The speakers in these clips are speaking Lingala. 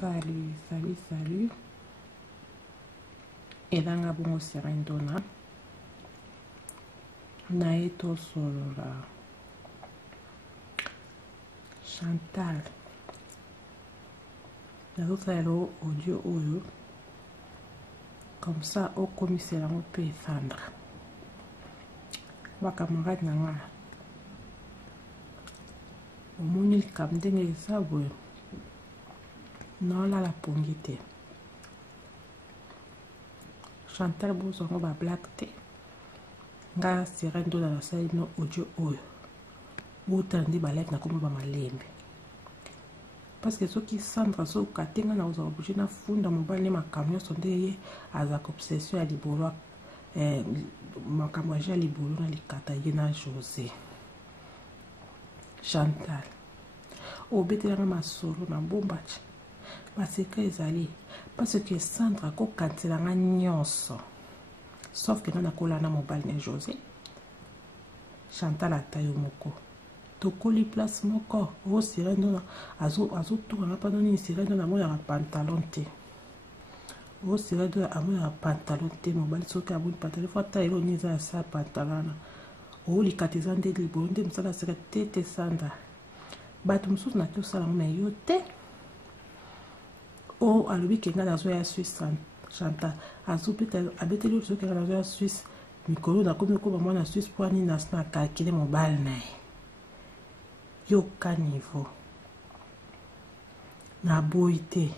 Salut. Et dans la bonne serendona, naeto solo la Chantal. L'autre audio oyo. Comme ça, au commissaire, on peut fendre. Ma camarade n'a au moins il cam dengue ça ouais. Non là la pongite. Chantal Bouzon va black té. Nga sirendo dans la salle no audio oyo. Ou tandi balek na comme ba malembe. Parce que ceux qui Sandra so katenga na uza obuje na funda mobile ma camion sondeye aza obsession ya libolo makambo ya libolo na likata ye na José. Chantal obetelanga masolo na bombachi baseka ezali parce que Sandra ko kantelanga nyonso sauf que na kola na mobile na José. Chantal atayo moko tokoli place moko o sirendo na azo tour na panoni sirendo na moya pantalon te o sirendo amoya pantalon te mobile soki abuni pantalon fata elo niza sa pantalon o likatiza nde libolo nde msala seka tete Sandra bato msusu na to sala me yo te o alobi kenga na zo ya Suisse Chantal azo peut-être abeteli soki na zo ya Suisse mikolo na komi ko ba mwana Suisse poani na sna calculer mobile na yo ka niveau na boité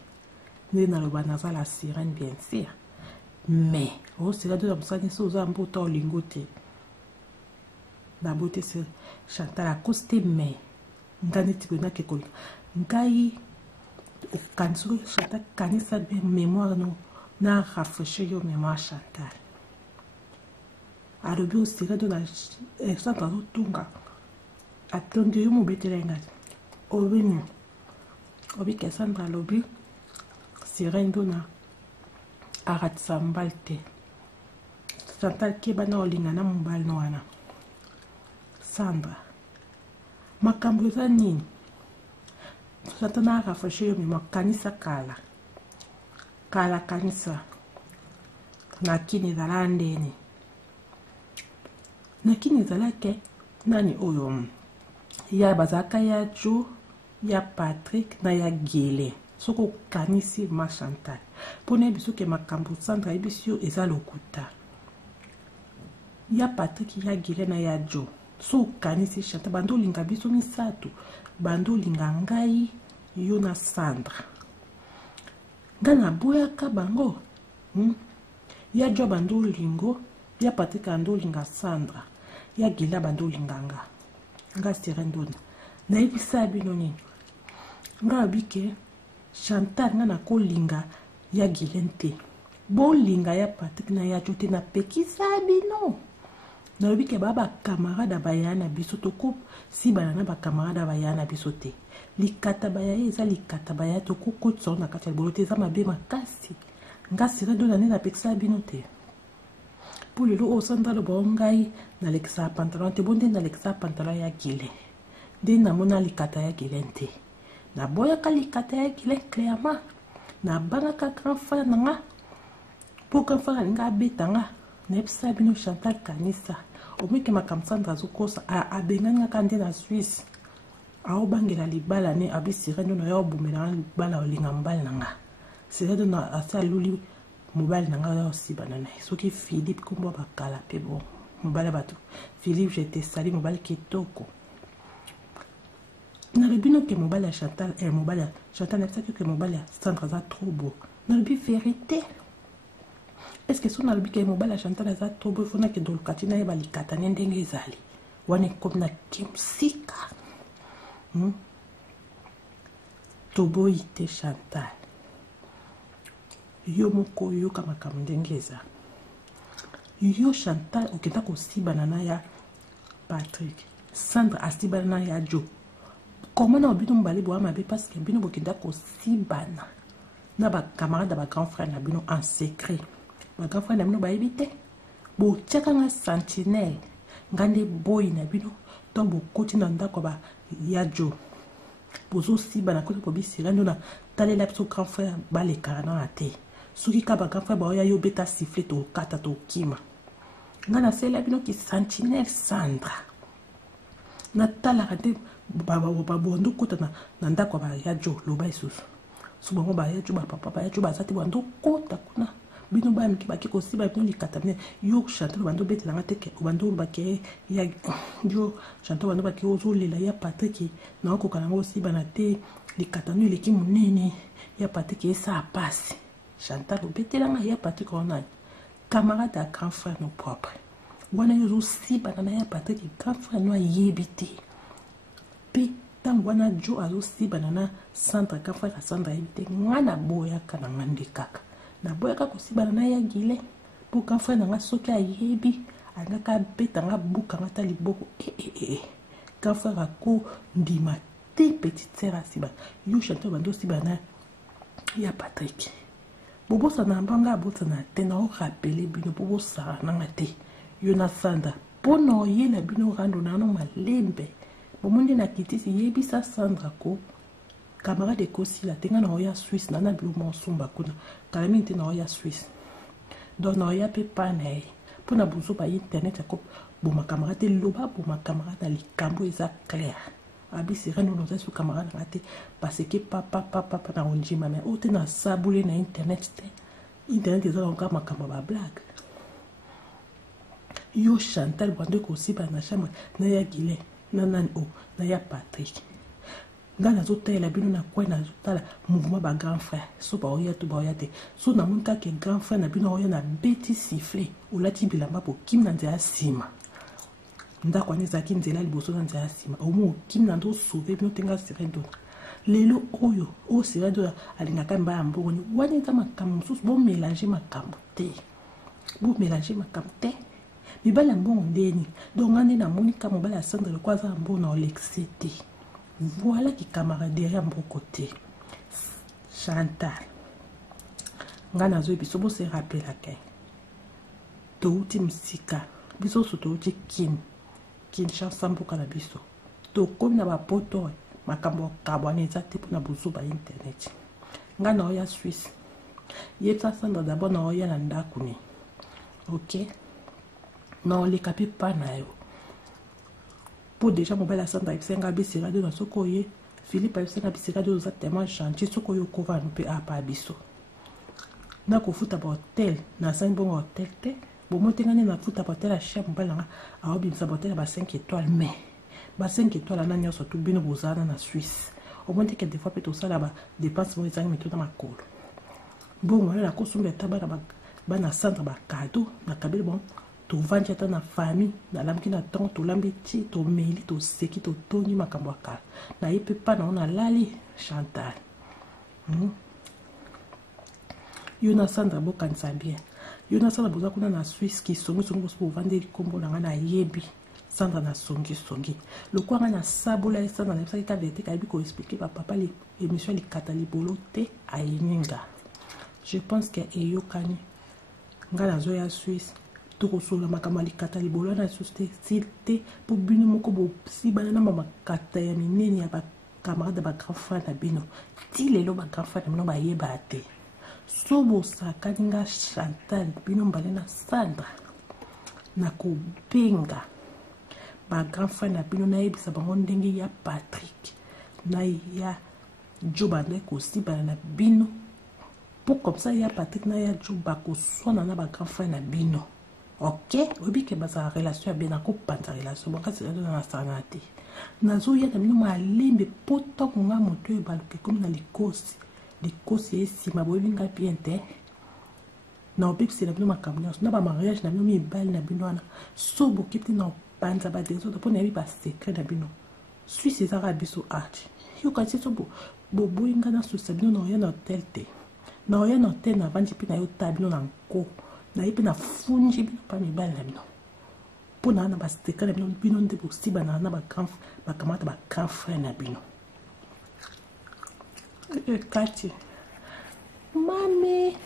ne na loba na la sirène bien sûr mais o sera de msani so za mboto lingote na boité c'est Chantal à costé mais ngani tikona ke ko ngai kanso Chantal kanisa bien mémoire no na rafraîchir yo mémoire Chantal a lobi o sera de la Chantal tunga attendez yo mo betelenga obini obi ke Sandra lobi sirendo na arat sambalte Chantal ke bana olinga na mbal no wana Sandra makambo za nini Chantal na rafraîchir yo mi kanisa kala kanisa na kini zala ndeni na kini zala ke nani oyo ya bazaka ya Jo ya Patrick na ya Gele soko kanisi ma Chantal pone biso ke makambo Sandra ebisio eza lokuta ya Patrick ya Gele na ya Jo so kanisi Chantal bando linga biso misato bando linga ngai yo na Sandra ngana boya ka bango ya Jo bando lingo ya Patrick bando linga Sandra ya Gele bando linganga nga sirendona na ibisa bino nini nga bike Chantal nga na kolinga ya Gilente bo linga ya Patrick na ya jote na pekisa bino na bike baba camarade bayana biso to coupe si banana ba camarade bayana biso te likata baya eza likata baya to kokotso na kati ya bolote za mabe makasi nga sirendona ne na pekisa bino te pour le lot au centre de bongai na lexa pantalon te bonde na lexa pantalon ya Gile de na mona likata ya Gilente na boya ka likata ya Gile clairement na banga ka grand frère nga pour grand frère nga betanga na epsa bino Chantal kanisa o mike makam Sandra zukosa a benganga kande na Suisse a obangela libala ne abisirendo na yo bumela libala olinga mbal nga sirendo na asa luli mobile nanga aussi banana soki Philippe kombo bakala pe bon mobile bato Philippe j'étais sali mobile kitoko na le bino ke mobile ya Chantal mobile ya Chantal na saki ke mobile ya Sandra za trop beau na le vérité est-ce que son na le ke mobile ya Chantal za trop beau fona ke dolkati na ba likata ndenge ezali wane comme na kimsika tobo ite Chantal yo moko yo kama kamndengeza yo Chantal okenda ko sibana na ya Patrick Sandra asibana na ya Jo comment na bino mbali bo amabe parce que bino bokenda ko sibana na ba camarade ba grand frère na bino en secret ba grand frère na bino ba ebite bo tchaka nga sentinelle ngande boy na bino tombo koti na ndako ba ya Jo bozo siba na kote po bisira ndo na talela biso grand frère balekaka na te soki ka ba grand frère baoya yo beta sifflet to kata to kima nga na sela bino ki sentinelle Sandra na talaka te babondo kota na ndako ba ya jo loba isusu so bango ba ya jo ba papa ba ya jo ba zati bando kota kuna bino ba miki ba kiko siba bino likata mine yo chanteur bando beti langa teke bando ba ke ya jo chanteur bando ba ke ozo lela ya Patrick na ko kana ngo siba na te likata no leki munene ya Patrick esa passe chanteur beti langa ya Patrick ona camarade à grand frère no propre wana yo siba na ya Patrick grand frère no yebite pe tant wana jo azo siba na Sandra grand frère Sandra yebite ngana boya kana ngande kaka na boya ka kosiba na ya gile pour grand frère nga soki ayebi angaka beta nga buka ngata liboko grand frère ako ndima te petite sœur asiba yo chanteur bando siba na ya Patrick bobosa na mbanga bota na te na o rappeler bino bobosa na ngate yo na Sandra pono ye na bino rando na no malembe bomundi na kitisi yebisa Sandra ko camarade kosi la tenga na oya Suisse na na bilo monsumba kuna kalami te na oya Suisse donc na oya pe panay pona buzo ba internet ya ko boma camarade loba boma camarade na likambo eza clair abisi reno no zasu camarade na te parce que papa na onjima mais o te na sabule na internet te internet eza encore makambo ba blague yo Chantal bande ko si ba na chambre na ya Gile na nan o na ya Patrick ngana zotela bino na kwa na zotala mouvement ba grand frère so ba oya to ba oya te so na munta ke grand frère na bino oya na beti siffler olati bilamba po kim na nzela sima ndako ni zaki nzela liboso na nzela sima omo kim na ndo sauver bino tenga sirendo lelo oyo o sirendo alingaka mba mboni wani ta makambo so bo mélanger makambo te mibala mbongo ndeni donc ngani na monika mobala Sandra le kwa za mbona olexete voilà qui camaraderie à mon côté Chantal ngana zo biso bo se rappeler la kai to uti musika biso so to uti kin chanson mboka na biso to komi na ba poto makambo kabwane exacte pour na buzu ba internet ngana oya Suisse yeta Sandra d'abord na oya na ndako ni OK non les capi pas na yo pour déjà mon bel Sandra isenga bisira de na sokoye Philippe isenga bisira de za tellement gentil sokoye ko va no pe apa biso na ko futa ba hotel na san bon hotel te bo motengane na futa ba hotel a chef mbalanga a obi sa hotel ba 5 étoiles mais ba 5 étoiles na nyoso to bino bozana na Suisse au moins que des fois peut ça là ba dépense mo ezangi meto na makolo bon wala ko sumbe tabana ba na Sandra ba cadeau na kabeli bon to vanja ta na famille na lamki na temps to lambeti to meli to seki to toni makambo akala na yepe pa na ona lali Chantal yo na Sandra bokanisa bien yo na Sandra boza kuna na Suisse ki songi bo vande kombo na ngana yebi Sandra na songi le kwa ngana sabola Sandra na saki ka vete ka bi ko expliquer papa les émission li katali bolote ayeninga je pense que eyokani ngana zo ya Suisse tokosola makamali kata libolo na société pour bino moko bo si banana mama kata ya minene ya ba camarade ba grand frère na bino ti lelo ba grand frère na ba yeba te so bo sakaninga Chantal bino mbale na Sandra na ko benga ba grand frère na bino na yebisa bango ndenge ya Patrick na ya Joba na ko si banana bino pour comme ça ya Patrick na ya Joba ko sona na ba grand frère na bino. OK, obi ke baza relation bien ko panta relation bon kasi na sanate nazo ya na mino malembe poto kunga moto e baluke comme na likosi esima boyinga bien te na obi se na bino makambo na ba mariage na bino mibali na bino na so bokiti na panza ba des autres pour na ba secret na bino Suisse ezaka biso art yo kasi so bo boyinga na so sabino na ya na hotel te na ya na hotel na vandi pina yo tabino na nko na ipe na funji bino pa mibali na bino pona na ba secret na bino nde possible na ba grand ba kamata ba grand frère na bino kati mami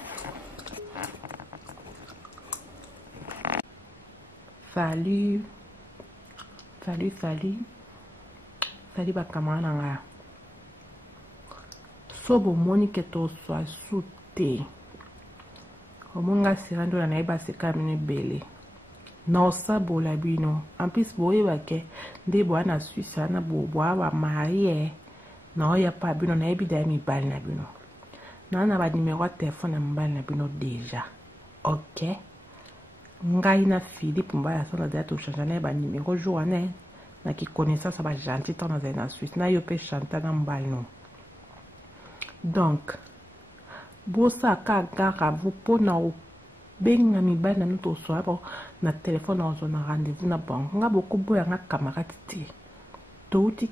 fali ba kamana nga so bomoni ke toswa su te omonga sirando na yeba seka mine bele na osabola bino en plus boyeba ke nde bwana Suisse na bobwa ba marie na oya pa bino na yebi da mibali na bino na ba numéro ya telefone na mibali na bino déjà ok ngai na Philippe mbaya sona da to changer na ba numéro jour wana na ki connaissance ba gentil tant na Suisse na yo pe chanter na mbali no donc bosa kaka vous pona o benga mibali na to so abo na téléphone na na rendez-vous na banque nga boko boya nga camarade ti to uti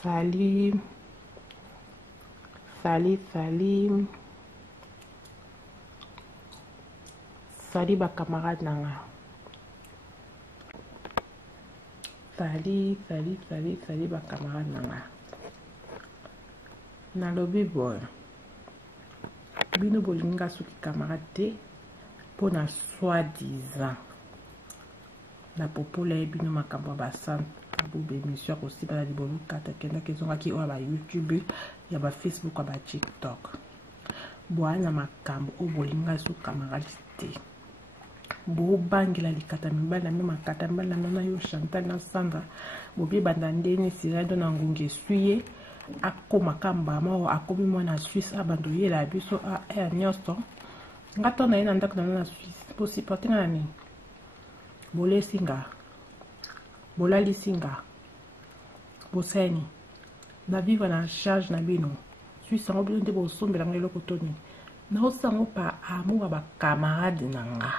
Salim ba camarade na nga Sali ba camarade na nga na lobi boy bino bolinga soki camarade te pona soi-disant na popola bino makambo ba sant abu émission aussi ba libolu kata kenda kezonga ki oya ba YouTube ya ba Facebook ba TikTok bwana makambo o bolinga soki camarade te bo bangela likata mibala na makata mbala na yo Chantal na Sandra bobi banda ndeni sirado na ngunge suye akoma kamba mo akobi mwana Suisse abando yela biso a nyosto ngato na ina ndako na Suisse po supporter na ni bole singa bolali singa boseni na vivre na charge na bino Suisse ngo bino te bo sombela ngelo kotoni na osango pa amour ba camarade nanga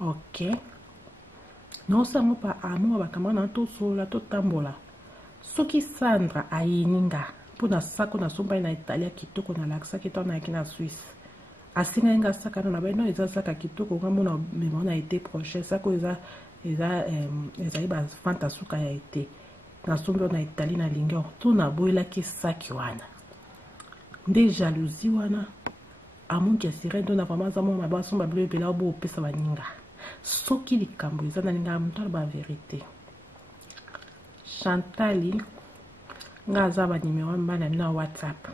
ok na osango pa amour ba camarade na to sola to tambola soki Sandra ayininga pona sako na somba na Italia kitoko na laksa kitoko na kina Suisse asinga nga saka na beno eza saka kitoko ngamona memo na été prochain sako eza iba fantasuka ya été na somba na Italie na lingo to na boila ki saki wana nde jalousie wana amonki asire ndo na vraiment za moma ba somba bleu pela bo pesa baninga soki likambo eza na linga mutala ba vérité Chantali nga za ba numéro mbana na WhatsApp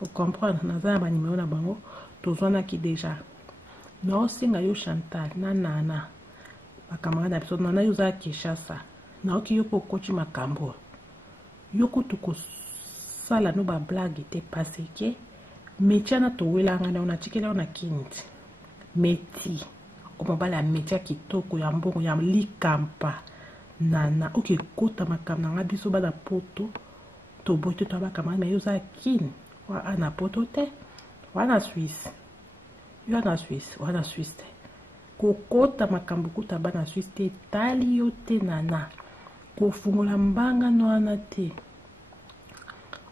vous comprendre na za ba numéro na bango tozwana ki déjà no singa yo Chantal na nana ba camarade na biso na yo za Kinshasa na oki yo po kochi makambo yo kutuko sala no ba blague te parce que métier na to wela nga na tikela na kinti métier comme bala métier kitoko ya mbongo ya likampa nana oke kota makamna nga biso bana poto to bote to ba kamana yo za kin wa ana poto te wana Suisse yo na Suisse wana Suisse te ko kota makambo kuta bana Suisse te tali yo te nana ko fungola mbanga no ana te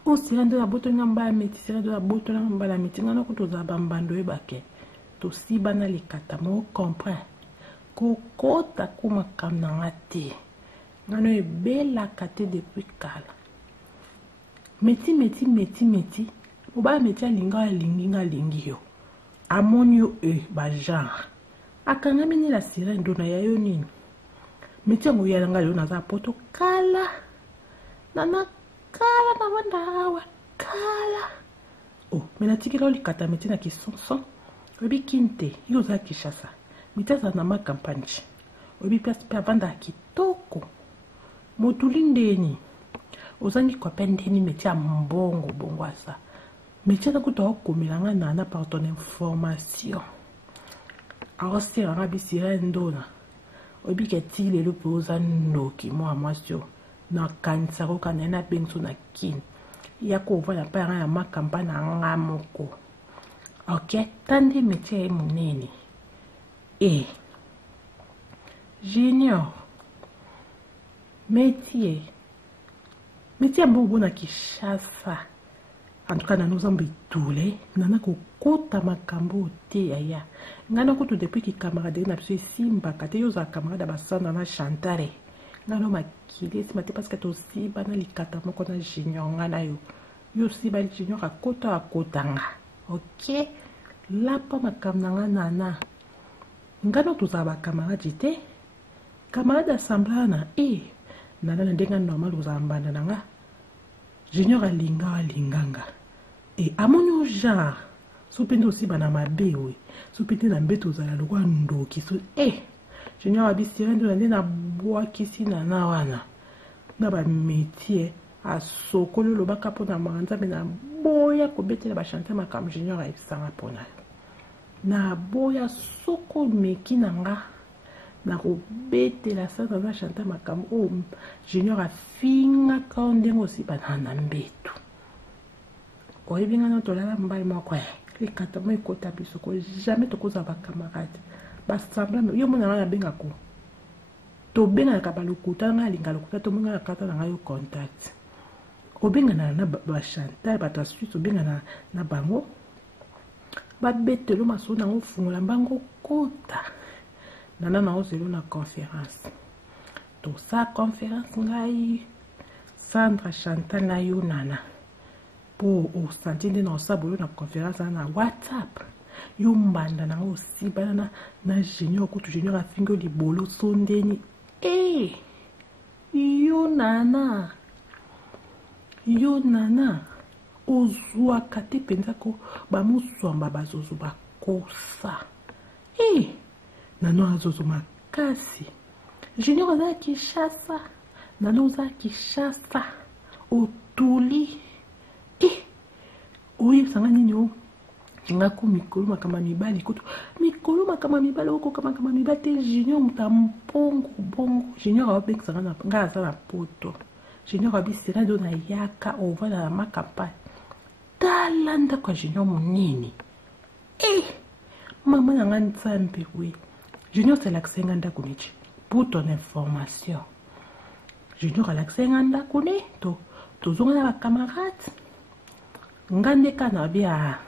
o sirande la boto ngamba meti sirande la boto ngamba la meti ngana ko to za bambando e bake to si bana likata mo comprend ko kota ko makamna nga te ngano e bela kate depuis kala meti oba meti alinga lingi yo amoni yo ba genre akanga mini la sirene ndo na yayo nini meti ngo yalanga yo na za poto kala na wanda hawa kala mena tikelo likata meti na kisonson obi kinte yo za Kinshasa meti za na ma campagne obi place pe avanda kitoko motulindeni ozangi kwa pendeni metia mbongo bongwasa metia na kuto okomelanga na par ton information alors nga bisire ndona obi ke ti lelo pe ozanoki mwasio na kanisa ko kanena bengso na kin ya ko vola pa ya makamba na nga moko ok tandi metia e munene junior métier mbobo na Kinshasa en tout cas na nozambe tule nana ko kota makambo te ya ngana ko to depuis ki camarade na biso simba kate yo za camarade basana na Chantale ngano makili simate parce que to si bana likata moko na junior ngana yo si ba junior akota nga ok la pa makamna ngana na ngano to za ba camarade te camarade asamblana nana ndenga normal uzambanda nanga Junior alinganga et amonyo genre sopende aussi bana mabe we sopende na mbeto za lokwa ndoki so Junior abisire ndo na bois kisi na wana na ba métier a sokolo lobaka pona manza na boya ko betela ba chanter makam Junior a isanga pona na boya soko meki nanga na ko betela sa na chanter makam Junior a finga ka ndengo aussi bana mbeto oyebi na tolala mbai moko les katama ekota biso ko jamais tokoza ba camarade ba sembla yo mona na benga ko to benga ka balukuta nga linga lukuta to monga kata na yo contact obenga na ba chantal ba tasui to benga na bango ba betelo maso na ofungola mbango kota na ozelo na conférence to sa conférence ngai Sandra Chantal na yo nana pour au sentinde na osabolo na conférence na WhatsApp yo mbanda na aussi bana na Junior ko tu Junior afingo libolo sondeni yo nana ozwa kate penza ko ba muswamba bazozo bakosa nano azozo makasi Junior za Kishasa nano za Kishasa otuli oye sanga nini o ngako mikolo makama mibali kutu mikolo makama mibali oko kama mibali te Junior mutampongo bongo Junior abek sanga na ngaza na poto Junior abisira do na yaka ovala na makampani talanda kwa Junior munini mama na ngani tsambe we Junior c'est l'accès nganda kunichi pour ton information Junior l'accès nganda kune to zonga na camarade ngande kana bia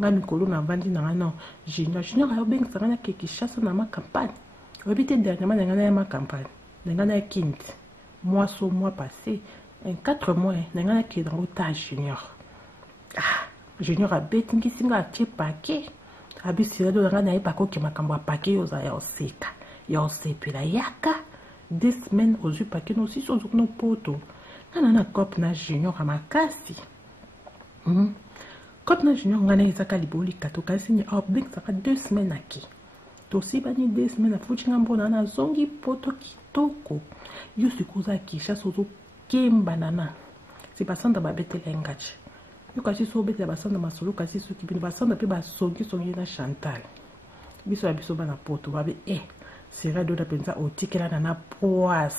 ngami kolo na vandi na ngano Junior ayo beng sanga ke Kishasa na ma campagne obite dernièrement na ngana ma campagne na ngana kind mois passé en 4 mois na ngana ke dans otage Junior a betingi singa atie paquet abisira do ngana ipa ko ke makambo paquet yoza ya oseka ya osepela yaka 2 semaines aux yeux paquet no 6 aux no poto ngana na cop na Junior amakasi Quand na Junior ngana ezaka liboli katoka sini obek saka 2 semaines aki to si bani 2 semaines afuchi ngambona na zongi poto kitoko yo sikuza kisha sozo kemba nana si basanda ba betele ngachi yo kasi so betele basanda masolo kasi so kibini basanda pe ba songi na Chantal biso bana poto babe sera do da penza otikela na poas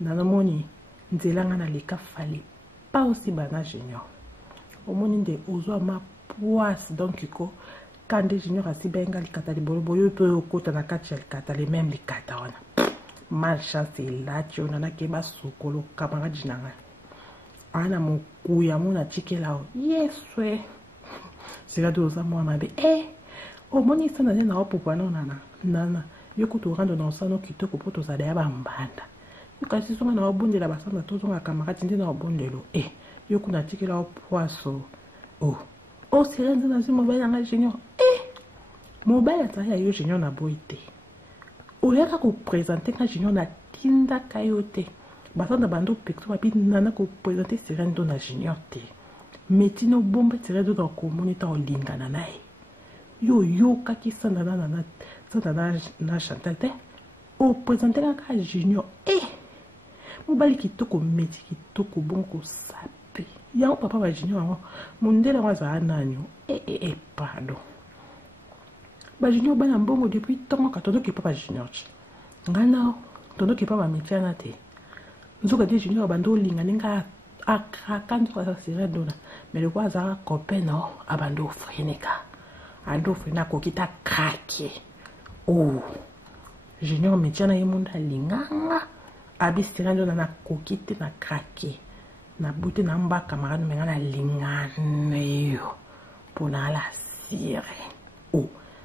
na moni nzela ngana leka fali pas aussi bana Junior omoni nde ozwa ma poisse donc ko kande Junior asibenga likata libolo boyo pe okota na kati ya likata les mêmes likata wana malchance elati ona na keba sokolo camarade jinanga ana mokuya mona tikela yeswe sika doza mwa mabe omoni sana na opopana nana yokuto rando na osano kitoko poto za ya bambanda yokasi songa na obondela basanda tozonga camarade ndi na obondelo yo kuna tikela poisson sirenze na mobile yanga Junior mobile ataya yo Junior na boite oyaka ko présenter ka Junior na tinda kayote basanda bando pekso babi nana ko présenter sirenze na Junior te metino bombe sirenze na ko monitor olingana nae yo kaki sanda na Chantal te o présenter ka Junior mobile kitoko meti kitoko bonko sape ya papa ba Junior ngo mondela waza nani pardon ba Junior bana mbongo depuis tant que tondo ki papa Junior ngana tondo ki papa metiana te nzoka de Junior bando linga ninga akakandi kwa sira dona mais le kwa za copain no abando freneka ando frena ko kita krake Junior metiana yemunda linganga abisira dona na kokite na krake na boute na mba camarade menga na lingane yo pona la sire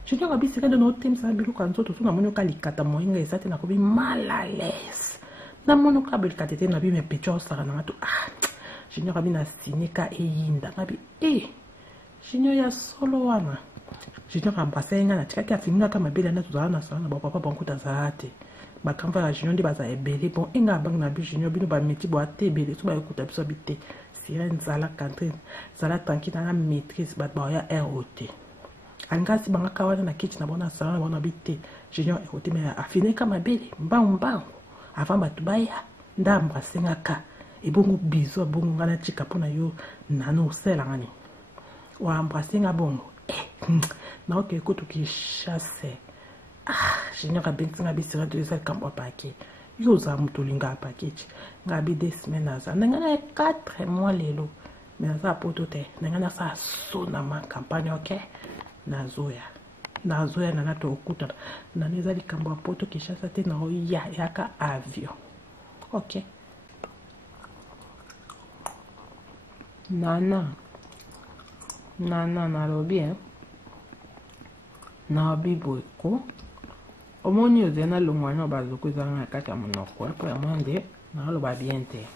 Junior abisira de no tem sa bilu kan soto na mono kalikata moinga esate na ko bi mal à l'aise na mono ka belikata te na bi me pecho sara na to Junior abi na sinika eyinda abi Junior ya solo wana Junior ambasenga na tikaki afinga kama bela na tuzana sana ba papa bankuta zaate bakampa ya junior nde baza ebele bon enga bangi na bi junior bino bameti bo ate ebele so bayokuta biso bite sirene zala Catherine zala tranquille na maîtrise bato baoya ROT angasi bangaka wana na kitchen na bona salon na bona bite junior ROT mais afineka mabele mbangu avant bato baya ndamba sengaka ebongo biso bongo ngana chika pona yo nano osela ngani wa embrasser nga bongo na oke kutu ki chasse junior abenti nga bisira de ça kampo paquet yo za mutulinga paquet nga bi 2 semaines za ngana 4 mois lelo mais ça poto te ngana sa sona ma campagne ok na zoya na to okuta na neza likambo poto ki chasse te na oya yaka avion ok nana nalobi nabi boyko omoni ozena longwana bazoko ezanga kati ya monoko po ya monde naloba bien te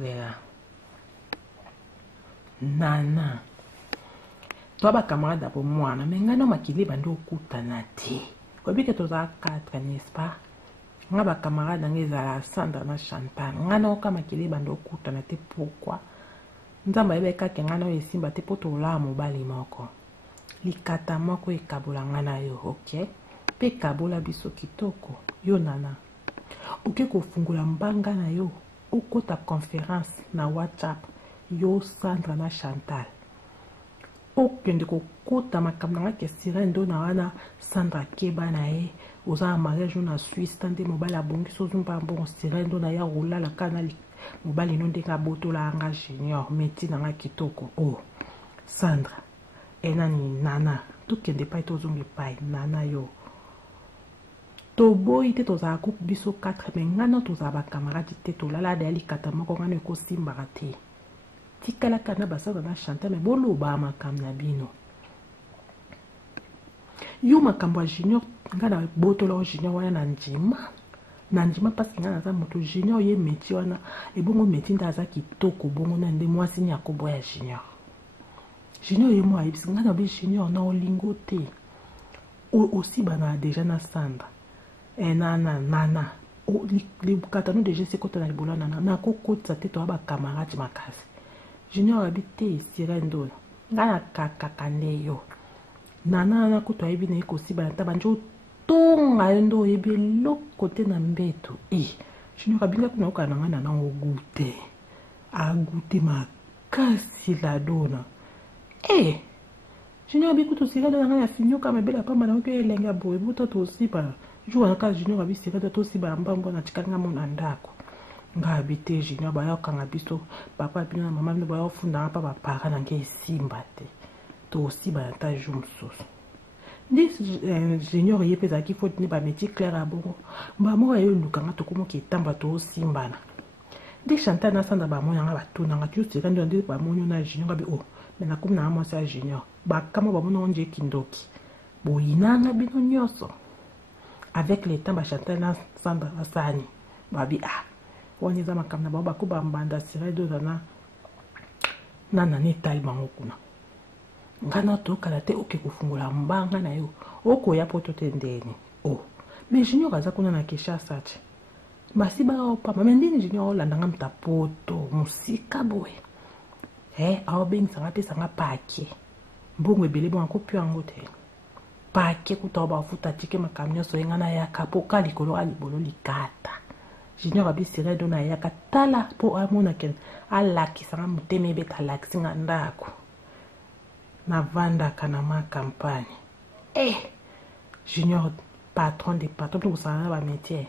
lela nana to bacamarade po mwana me ngana makili bandi okutana te kobi ke toza 4 n'est-ce pas nga bacamarade nga ezala Sandra na Chantal ngana oka makili bandi okutana te pourquoi nzamba ebeka ke ngana esimba te po tola mobali moko likata moko ekabola ngana yo ok pe kabola biso kitoko yo nana oke kofungula mbanga na yo okota conférence na WhatsApp yo Sandra na Chantal okende kokota makambo nanga ke sirene ndo na wana Sandra keba na ye oza mariage na Suisse tande mobali abongi sozumba bon sirene ndo na ya rolala kana mobali no ndenge abotola anga junior meti nanga kitoko Sandra enani nana tokende pai tozongi pai nana yo toboyi te tozala coupe biso 4 me ngana tozala bacamarade te tolala da likata moko ngana ekosimbaka te tikalaka na basada na Chantal me boloba makambo na bino yo makambo ya junior ngana botola junior wana na ndima parce que ngana za moto junior ye meti wana ebongo meti nda aza kitoko bongo na nde mwasi ni akoboya junior ye mo ayebisi ngana bi junior na olingo te aussi bana déjà na Sandra nana likata no déjà c'est kota na libola na kokotsa te to ba camarade makasi junior habite sirene ndo ngana kakaka nde yo nana kutu ayebi na ekosi bana ta banjo tonga ndo oyebi eloko te na mbeto junior abinga kuna okana ngana na ogute agute makasi la dona junior abi kutu sirene na ngana finyoka mabela pamba na oke elenga boye buta to sipa jour na ka junior abi sirene to siba mbambo na tikanga mona ndako nga habite junior baya okanga biso papa bino na mama bino baya ofunda pa bapara na nge esimba te to siba na ta jour mosusu ndi junior ye peza ki faut ni ba métier clair abongo ba mo ayo lukanga to komo ki tamba to simbana ndi Chantal na Sandra ba mo nga batuna nga tu sirene ndo ndi ba mo na junior abi mais na comme na mo sa junior ba kama ba mo na onje kindoki bo inanga bino nyoso avec le temps ba Chantal na Sandra asani babi wani za makamna ba ba ko ba mbanda sirene do na ne tal bango kuna ngana to kala te oke kufungula mbanga na yo oko ya poto te ndeni mais junior aza kuna na kesha sache basi ba opa mamendini junior olanda nga mtapoto musika boye awo beng sanga pe sanga pake mbongo ebele bon akopio yango te pake kuta ba futa tike makamyo so ngana ya kapoka likolo alibolo likata junior abi sirene do na ya katala po amona ken alaki sanga muteme beta laksi nga ndako na vanda kana ma campagne junior patron de patron to sana ba métier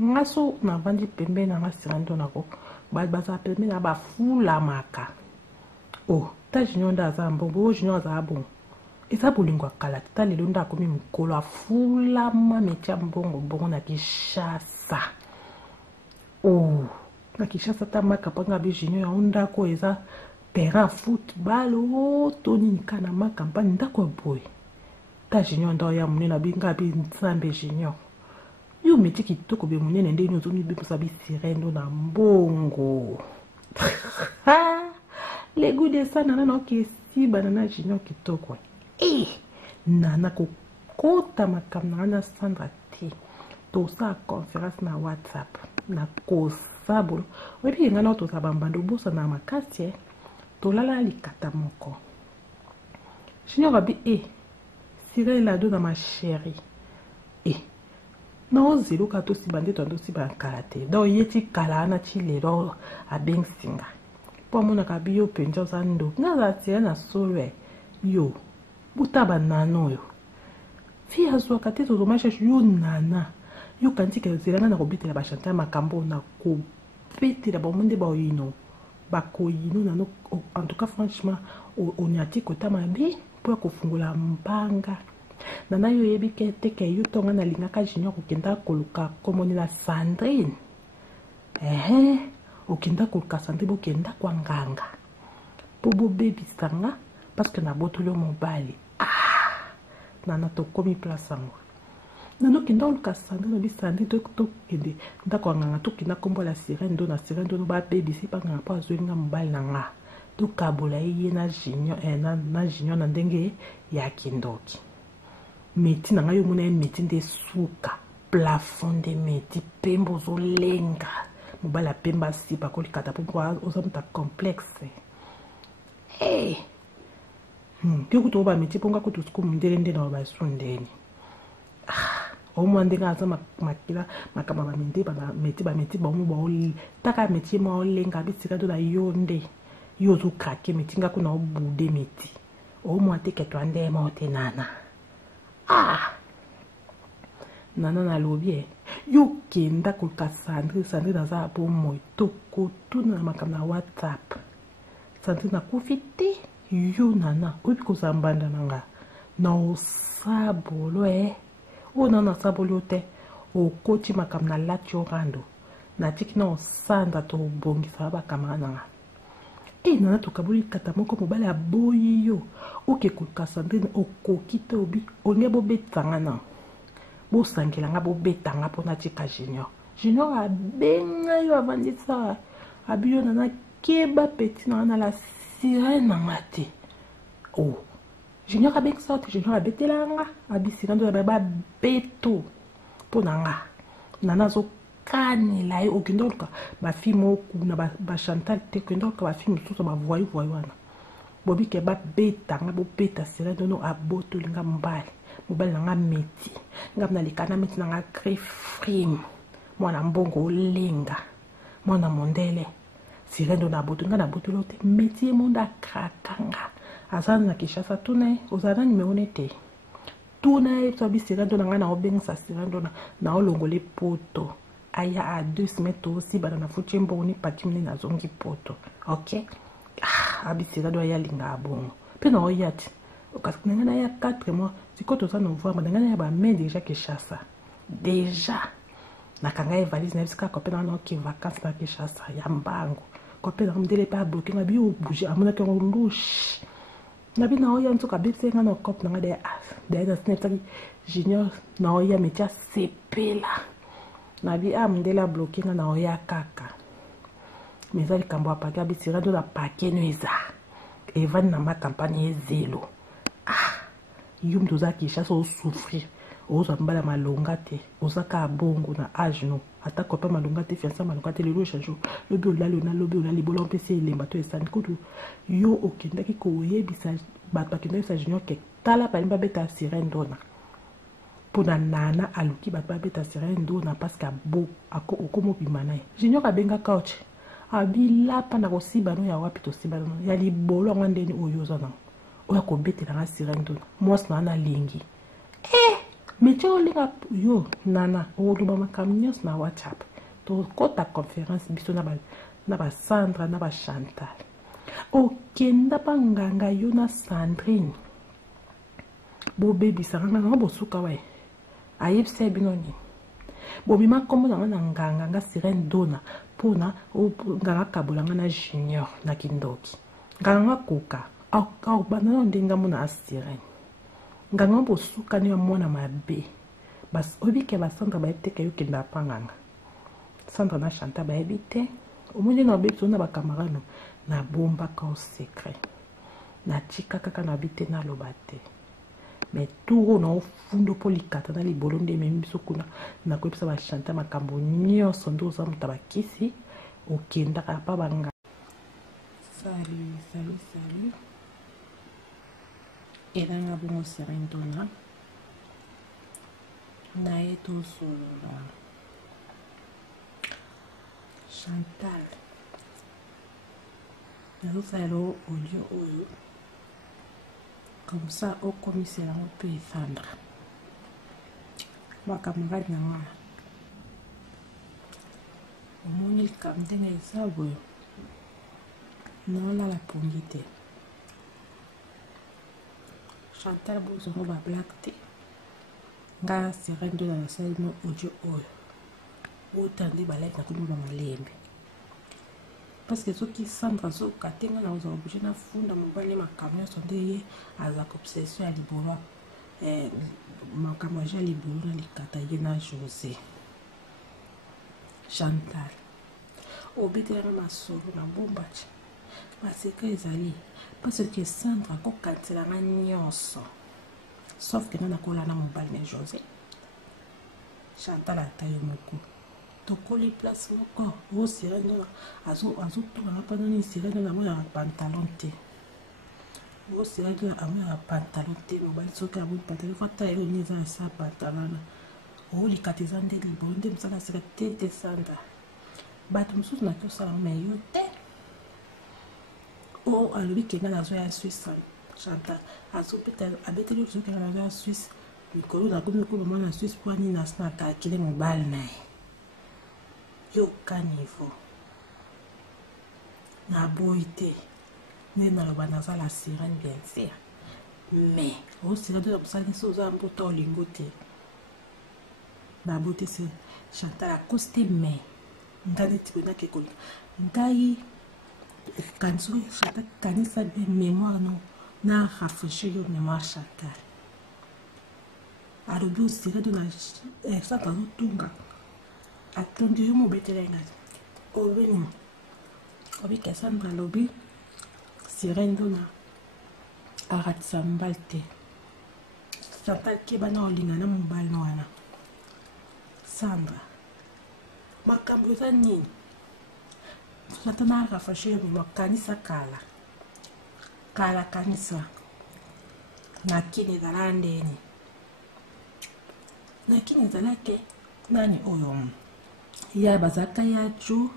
ngaso na vandi pembe na ngasirando nako baza pembe na ba fula maka ta junior nda za mbongo junior za bon eza bolingwa kala ta lelo nda komi mukolo afula ma métier mbongo bongo na Kishasa na Kishasa ta maka panga bi junior onda ko eza terrain football toni kana ma campagne ndako boy ta junior ndo ya munena binga bi nsambe junior yo meti kitoko be munene nde nyo zoni bi posa bi sirene ndo na mbongo le goût de ça nana no ke si banana junior kitoko nana ko kota makamna na Sandra ti tosa conférence na WhatsApp na kosabolo oyebi ngana tosa bambando bosa na makasi tolala likata moko Junior abi sira la do na ma chérie na zelo ka to si bande to ndo si ba karate do yeti kala na chilero abeng singa po mona ka biyo penjo zando na za tia na solwe yo butaba nano yo fi azwa kate to maisha yo nana yo kanti ke zelanga na kobitela ba chanter makambo na ko petela ba monde ba yino ba ko yino na no en tout cas franchement on y a ti kota mabe pour kofungula mbanga nana yo yebi ke teke yo tonga na lingaka Junior kokenda koluka komoni na Sandrine okenda koluka Sandrine okenda kwa nganga bobo baby sanga parce que na botolo mobali nana to komi place ango nano kenda koluka Sandrine bi Sandrine to kende nda kwa nganga to kenda kombo la sirène do na sirène do ba baby si pa nganga pa azolinga mobali na nga to kabola ye na Junior na Junior na ndenge ya kindoki meti na ngayo mona meti nde suka plafond de meti pembo zo lenga mobala pemba si pa kolikata po ozamuta complexe ke kuto ba meti ponga kuto sku mundele nde na ba sundeni omo ndinga za makila makama ba meti ba mu ba oli taka meti ma olenga bisika do la yonde yozo krake meti nga kuna obude meti omo ateke twande ma otenana nana na lobi yo kenda koluka Sandrine naza po moi tokotuna na makambo na WhatsApp Sandrine nakufi te yo nana oyebi kozala mbanda na nga na osabolo oyo nana nasabolo te okoti makambo na lati orando natiki na osanda tobongisa bakamara na nga nana tokaboli kata moko mobali aboyi yo oke koluka Sandrine okoki te obi onge bobetanga na bosangela nga bobetanga mpona tika Junior abenga yo avandisa abiyo nana keba peti na nga na la sirène na nga te Junior abengisa yo te Junior abetela nga abisira ndo na babeto mpo na nga nana azokanela ye okende oluka bafilme okuna bachantal te okende oluka bafilme mosusu bavoyu wana bobike babetanga bobeta sirène no abotolinga mobali na nga meti nga na likana meti na nga crefrim mwana mbongo olenga mwana mondele sirène na abotolinga na botolo te meti ye monde akrakanga aza na Kinshasa tuna ozala numero nete tuna ye to bisirène na nga na obengisa sirène na olongola poto aya a 2 semaines to si bana na futi mbongo ni patimne na zongi poto ok abisira do ya linga abongo pe na oyati parce que ngana ya 4 mois sikoto za novembre ngana ya ba mai déjà Kinshasa déjà na kanga valise na bisika ko pe na ki vacances na Kinshasa ya mbango ko pe na mdele pa bloquer na bi o bouger amona ke on louche na bi na oya ntuka bi se ngana kop na ngade na snap Junior na oya metia sepela na bi mdela bloquer na oya kaka mais ali kambo apaka bisira do la paquet nueza evan na ma campagne zelo yum doza Kinshasa o souffrir oza mbala malonga te ozaka bongo na age no ata kopa malonga te fiança malonga te lelo chanjo lobi olali na lobi olali bolo mpese elemba to esani kutu yo okendaki koyebisa bato bakendaki sa Junior ke tala palimba beta sirène dona pona nana aluki bato babeta sirène dona parce que abo okomobima na ye Junior abenga couch abilapa na kosiba no ya wapi tosiba no ya libolo anga ndeni oyo oza na oya kobetela nga sirène dona mwasi na ana lingi metie olinga yo nana oloba makambo nyonso na WhatsApp tokota conférence biso na basandra na bachantal okenda banganga yo na Sandrine bobebisaka nga nga bosuka we ayebisa ye bino nini bobima nkombo na nga na nganga nga sirène dona mpona nganga kabolanga na Junior na kindoki nganga koka bana no ndenga mona asirène nganga bosuka ni ya mwana mabe bas obike basandra baeteke yo kenda panganga Sandra na Chantal bayebi te omoni na beto na bakamarano na bomba ka o secret na tika kaka na bite na loba te mais turo na ofundo po likata na libolo nde memi biso kuna na koyebisa bachante makambo nyonso nde oza moto bakisi okendaka pa banga. Salut ezanga bongo serendona naye tosolola Chantal nazosala audio oyo comme ça okomisela ngo mpe efandra bakamarade na nga omoni likambo ndenge eza boye naolala pongi te. Chantal bozongo bablak te nga serendona nasali no audio oyo otande balaki nakoni bamalembe parce que soki Sandra azoka te nga nakozala oblige nafunda mobali makambo nyonso nde ye azaka obsession ya libolo makambo aja libolo na likata ye na José. Chantal obetelanga masolo na bombaci baseka ezali parce que Sandra akokantelanga nyonso sauf que nga nakolana mobali na José. Chantal atayo moko tokoli place moko o serendona azotonganga mpanani serendona amo ya pantalon te o serendona amo ya pantalon te mobali soki aboni pantalon fata eloni eza na sa pantalona olikata eza nde libolo nde mosala seka te Sandra bato mosusu naki osala me yo te o alobi kenga nazoya Suisse. Chantal abeteli oyo soki kenga nazoya Suisse mikolo nakomi okolo mwana Suisse po ani nasi nakalkile mobali na ye yoka niveau naboyi te nde naloba naza la sirène bien sûr mais osirène ya mosala nyonso oza mbota olingo te naboyi te se Chantal akosi te mais nga neti boye nakekolinga ngai kanso Chantal kanisa bien mémoire no na rafraîchir yo mémoire Chantal alobi osirène na Chantal azotunga atondi yo mobetelenga obeni obika Sandra alobi serendona aratisa mobali te. Chantal kebana olinga na mobali na wana Sandra makambo eza nini Chantal na rafraîchir makanisa kala kanisa na kini ezala ndeni na kini ezalake nani oyo ya bazaka ya Jo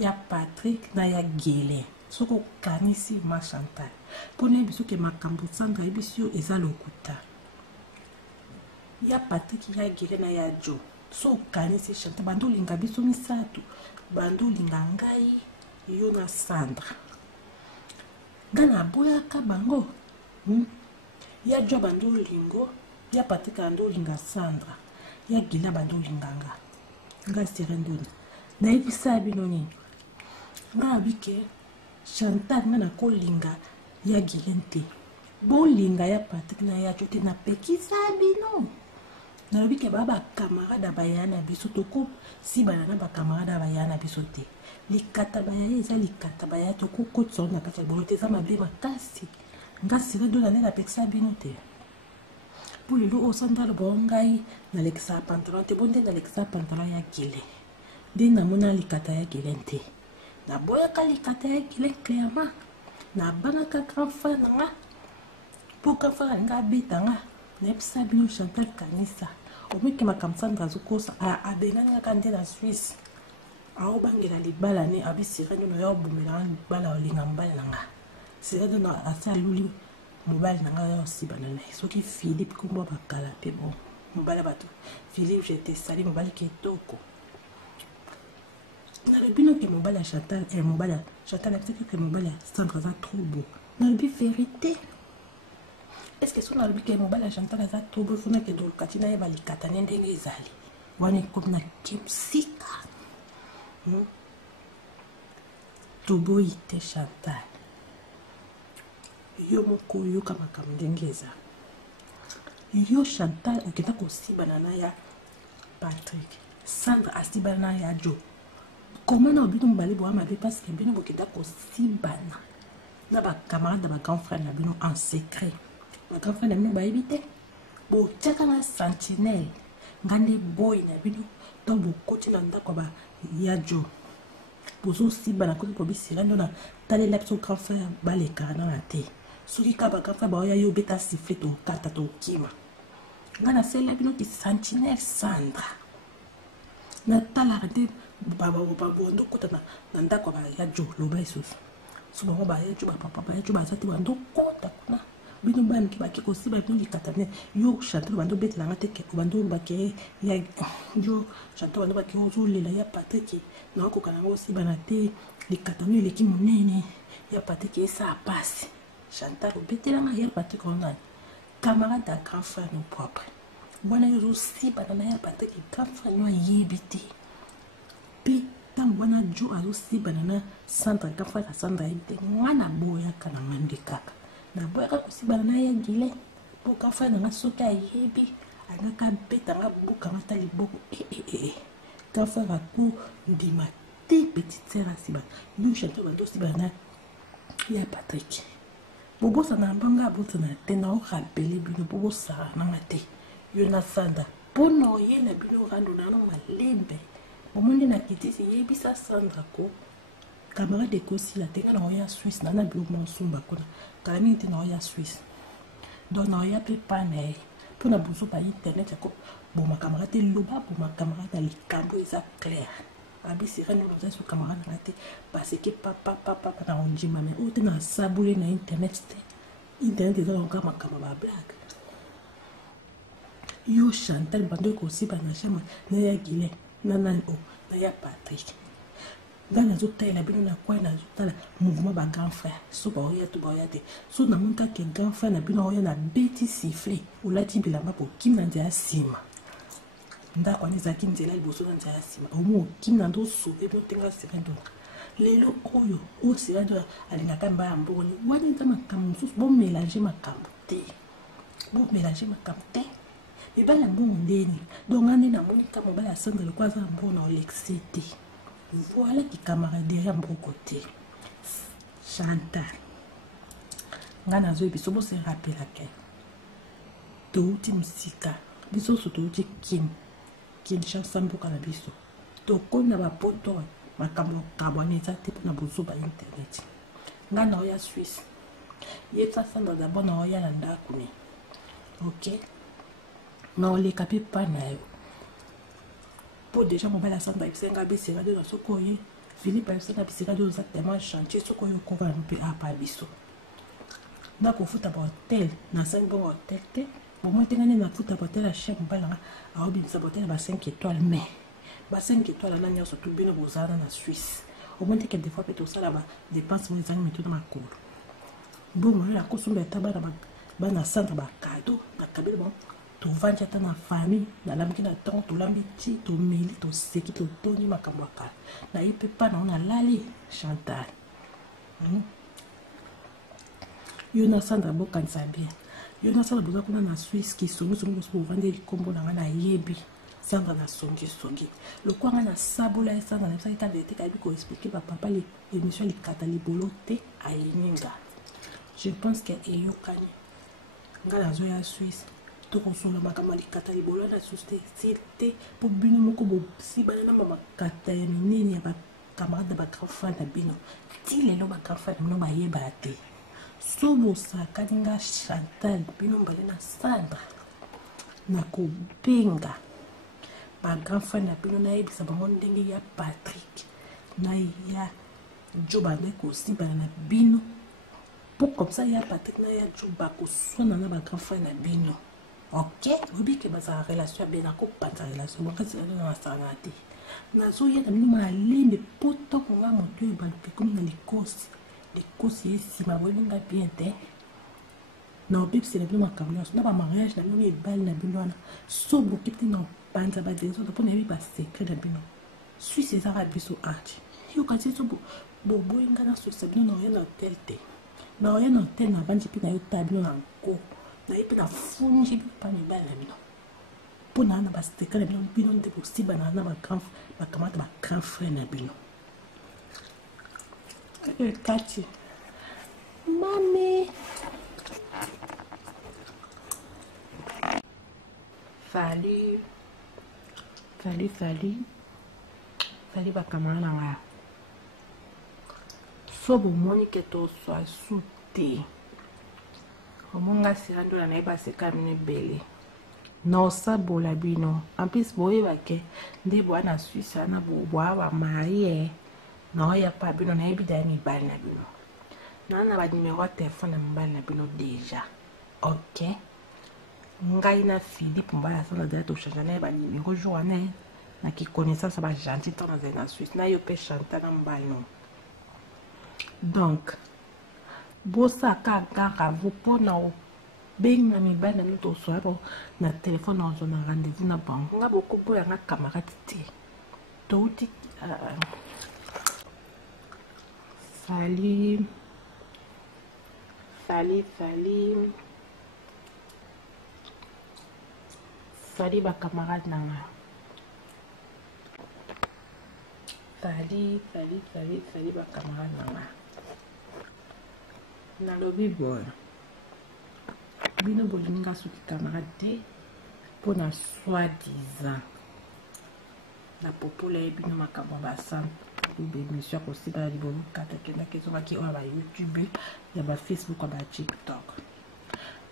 ya Patrick na ya Gele soko kanisi ma Chantal pona biso ke makambo Sandra ebisio eza lokuta ya Patrick ya Gele na ya Jo so kanisi Chantal bando linga biso misato bando linga ngai yo na Sandra gana boyaka bango ya Jo bando lingo ya Patrick bando linga Sandra ya Gele bando linganga nga serendona nayebisa bino nini nga abike Chantal nga nakolinga ya Gele te bolinga ya Patrick na ya Jo te napekisa bino nalobi ke baba camarade bayana biso toko si banana ba camarade bayana biso te likata bayana eza likata bayana toko kotso na kati ya bolo te za mabe makasi nga serendona ne napekisa bino te pour le loup au centre bongai na lexa pantalon te bonde na lexa pantalon ya Gele de na mona likata ya Gele te na boya ka likata ya Gele clairement na bana ka grand frère nga pour ka frère nga betanga na psa bino Chantal kanisa omiki makambo Sandra zukosa a benanga kande na Suisse a obangela libala ne abisirendo no ya obumela libala olinga mbala nga sirendo na asa luli mobile nanga ya osibana na soki Philippe kombo bakala pe bon mobile bato Philippe j'étais salé mobile kitoko na le bino ke mobile ya Chantal mobile Chantal peut-être que mobile Sandra va trop beau na le vérité est-ce que son albi ke mobile ya Chantal za trop beau funa ke do katina ya balikata ndenge ezali wani comme na kipsika tobo ite Chantal yo moko yoka makambo ndenge eza yo Chantal okenda kosibana na ya Patrick Sandra asibana na ya Jo comment na obino mbali bo amabe parce que bino bokenda kosibana na ba camarade ba grand frère na bino en secret ba grand frère na bino ba ebite Bo tiaka na sentinelle ngande boy na bino donc bo koti na ndako ba ya jo bozo siba na koti po bisira ndo na tale lapso grand frère ba le carana na te soki ka ba grand frère ba ya yo beta sifflet to kata to kima ngana sele bino ki sentinelle Sandra na tala rete ba ndo kota na ndako ba ya jo lo ba isusu so ba ya jo ba papa ba ya jo ba zati ba ndo kota kuna bino bani ki baki kosi ba bino likatane yo chanteur bando bete la ngate ke bando baki ya yo chanteur bando baki ozo lela ya Patrick na ko kana aussi bana te likatane leki monene ya Patrick esa passe chanteur bete la ya Patrick on a camarade à grand frère nous propre bona yo aussi bana ya Patrick grand frère no yebiti pi tam bona jo aussi bana Sandra grand frère Sandra yebiti ngana boya kana mande kaka na boya ka kosiba na ya gile po ka fa na soka yebi ana ka beta nga buka mata liboko ka fa ka ku ndima te petite sœur asiba nous chanteur bando siba na ya Patrick bobo sa na mbanga boto na te na o rappeler bino bobo sa na mate yo na Sanda pono ye na bino rando na no malembe bomundi na kitisi yebi sa Sandra ko camarade ko si la tenga na ya Suisse na na bilo monsumba kona kalami te na ya Suisse donc na ya pe pane pour na buzo pa internet ko bon ma camarade loba pour ma camarade ali kambo eza clair abi sira no za so camarade na te parce que papa na onjima mais o te na sabule na internet eza on kama ba blague yo Chantal bando ko si ba na chama na ya Gile na ya Patrick dans les autres la bino na quoi na zotala mouvement ba grand frère so ba oya to ba oya te so na monka ke grand frère na bino oya na beti siffler ou la tibila mapo kim na ndia sima nda kwa neza kim nzela liboso na ndia sima au mo kim na ndo sauver bo tenga sekendo lelo oyo o sira do alinga kamba ya mboni wani nta makambo so bo mélanger makambo te e bala mbongo ndeni donc ane na moni kama bala Sandra kwa za mbona olexité. Voilà qui camaraderie à mon côté. Chantal. Ngana zo biso bo se rappela ke. Touti musika. Biso so touti kin chanson mboka na biso. To kona ba poto makambo kabone za te na bozo ba internet. Ngana oya Suisse. Yetsa Sandra d'abord na oya na ndako ni. OK. Na ole kapi pa na yo. Pour déjà mon bel Sandra Ibsenga bisera de la sokoye Philippe Ibsenga bisera de exactement chantier sokoye ko va mpe apa biso na ko futa ba hotel na 5 bon hotel te bon moi tenane na futa ba hotel a chef balanga a obi sa hotel ba 5 étoiles mais ba 5 étoiles na nya so to bino bozana na Suisse au moins que des fois peut ça là ba dépense mo ezangi meto na makolo bon moi la ko sumba tabana ba na Sandra ba cadeau na kabelo bon to vanja ta na famille na lamki na temps to lambiti to meli to seki to toni makambo kala na ipe pa na lali Chantal yo na Sandra bokanisa bien yo na Sandra boza kuna na Suisse ki songo so vande likombo na na yebi Sandra na songi le kwa na sabula Sandra na sa ta te ka bi ko expliquer ba papa les émission li katali bolote ayininga je pense que eyokani ngala zo ya Suisse to konsola makamali katali bolo na société pour bino moko bo si bana mama katali nini ya ba camarade ba grand frère na bino ti lelo ba grand frère no ba yeba te so bo sakaninga Chantal bino mbale na Sandra na ko benga ba grand frère na bino na yebisa ba ndenge ya Patrick na ya Joba na ko si bana na bino pour comme ça ya Patrick na ya Joba ko sona na ba grand frère na bino. OK, obi ke baza relation bien ako pata relation bakasi na sanate na zo ya na mima lembe poto ko nga moto ba ke comme na likosi esi ma welinga bien te na obi se na bima kamna na ba mariage na mimi bal na bilona so bo kiti na panza ba dezo to na ba secret na bino Suisse za biso art yo ka tso bo inga na so se bino na hotel te na ya na hotel na banji pina yo tabino na ko na ipe na fungi pa ni bala bino pona na ba secret na bino de possible na ba grand ba kamata ba grand frère na bino Kati mami Salut bakamara na nga. So bomoni ke to so asute. Omonga sirando na neba seka mine bele. No sabola bino. En plus boye bake nde bwana Suisse na boa ba marie. No ya pa bino na ebida mi bal na bino. Na ba numéro de téléphone na mbal na bino déjà. OK. Ngai na Philippe mbala sana de to changer na ba numéro journée. Na ki connaissance ba gentil tant na Suisse na yo pe chanter na mbal non. Donc bosa kaka vous pona o beng na mibana no to soaro na téléphone na zona rendez-vous na banque nga boko boya nga camarade te to uti salut ba camarade na nga salut ba camarade na nga na lobby boy bino bolinga suki camarade pour na soi-disant la popola bino makambo basan be monsieur aussi ba libolo kata kenda kezo baki o ba YouTube ya ba Facebook ba TikTok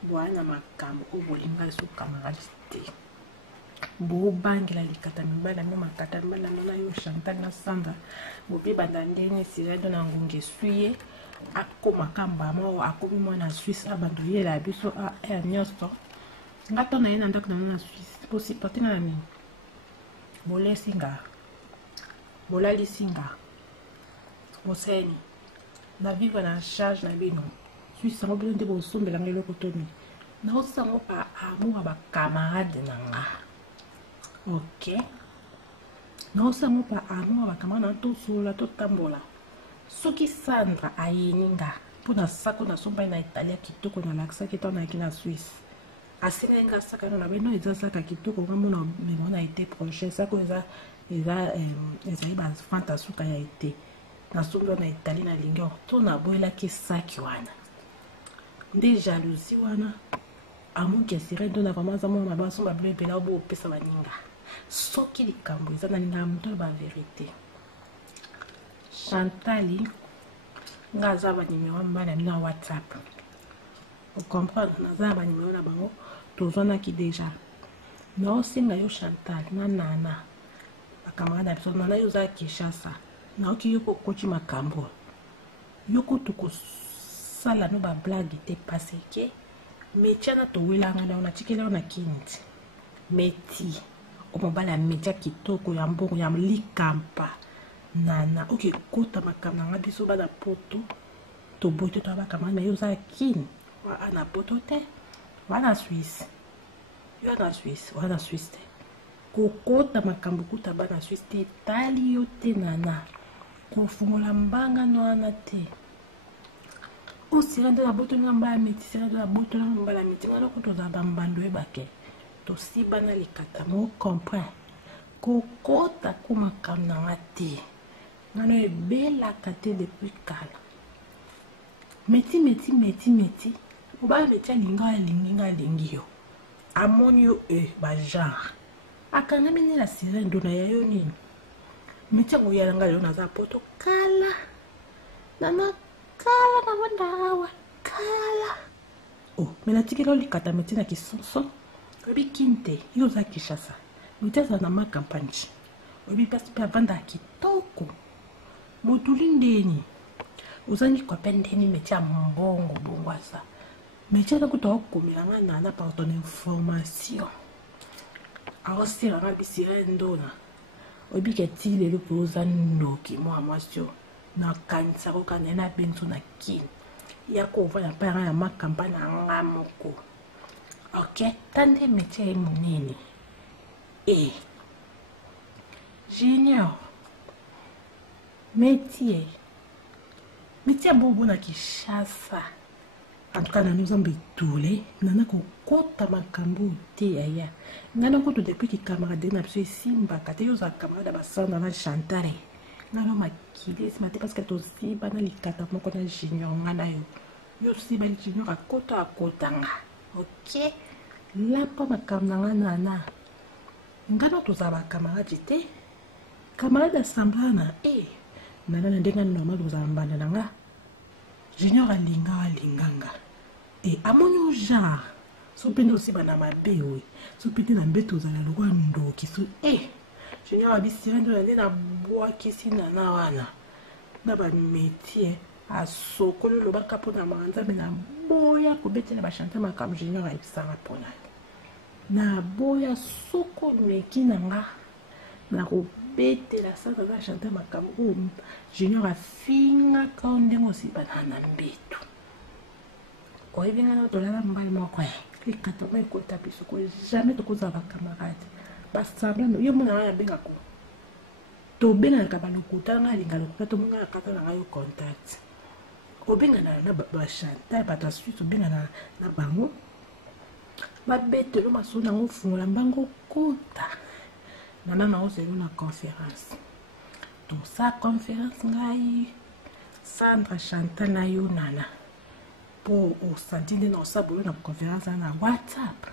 bwana makambo o bolinga suki camarade te bo bangela likata mbala no makata mbala na yo Chantal na Sandra bo be bandandene sirendo na ngunge suye akoma kamba mo akomi mwana Suisse abandoye la biso a nyosto ngato na yena ndako na Suisse posi patina na mi bolesinga bolalisinga boseni na vivre na charge na bino Suisse ngo bino ndebo sombela ngelo kotomi na osango pa amour ba camarade na nga OK na osango pa amour ba camarade to sola to tambola soki Sandra ayeninga pona sako na somba na Italia kitoko na laksa kitoko na kina Suisse asina nga saka na beno eza saka kitoko ngamo na mona été prochain sako eza iba fantasuka ya été na somba na Italie na lingo to na boela ki saki wana nde jalousie wana amuke sire ndo na vraiment za mona ba somba bebe la bo pesa baninga soki likambo eza na ninga mto ba vérité Chantali ngaza ba numéro mbana na WhatsApp. Vous comprenez naza ba numéro na bango tozona ki déjà. No singa yo Chantal na nana. Bakamara na biso na yo za Kishasa. Na oki yoko kochi makambo. Yoko tuko sala no ba blague te passé ke metia na to wela ngana na tikela na kinti. Meti. Omo bala metia kitoko ya mbongo ya likampa. Nana ok kota makamna nga biso ba na poto to boto to ba kamana yo za kin wa ana poto te wa na Suisse yo na Suisse wa na Suisse te ko kota makambo kuta ba na Suisse te tali yo te nana ko fungola mbanga no ana te o sirande na boto nga mbala meti sirande na boto nga mbala meti ngana ko to za bambando e bake to si bana likata mo comprend ko kota ko makamna nga te nano e bela kate depuis kala meti oba meti linga yo amoni yo ba genre akanga mini la sirendo na yo nini meti ngo yalanga yo na za poto kala nana kala na wanda kala mena tikelo likata meti na kisonso obi kinte yo za Kishasa meti za na ma campagne obi pasi pa vanda kitoko botulindeni uzangi kwa pendeni metia mbongo bongwasa metia na kuto komela ngana na par ton information awosira na bisira ndona obike tile le poza noki mwasio na kanisa ko kanena benzo na kin ya ko vana para ya makamba na ngamoko OK tande metia e munene Junior métier bobo na Kishasa en tout cas na nous ambitule nana ko kota makambo te ya ngana ko to depuis ki camarade na biso simba kate yo za camarade ba sanda na Chantal ngana makile smate parce que to si bana likata moko na Junior ngana yo si ba Junior akota akotanga OK la pa makamna nana ngana tozaba camarade te camarade asamblana nana ndenga normal tozaba mbanda nanga junior alinganga amoni genre so pende aussi bana mabe we so pende na mbeto zala lokwa ndoki so junior abisira ndo na bois kisi nana wana na ba métier a sokolo lobaka pona manza na boya kubetela ba chanter makam junior aibisanga pona na boya soko meki nanga na kubetela sasa za chanter makam junior afinga kaonde mosi banana mbeto oyebenga na tolala mbali moko ikata mai kota biso ko jamais tokoza ba camarade basambla no yo mona ya benga ko to benga ka balokuta nga linga lokuta to mona kata na yo contact obenga na ba chanta ba ta suite obenga na bango ba betelo masona ngofungola mbango kota na mama oselo na conférence donc sa conférence ngai Sandra Chantal na yo nana po osantinde na osabolo na conférence na WhatsApp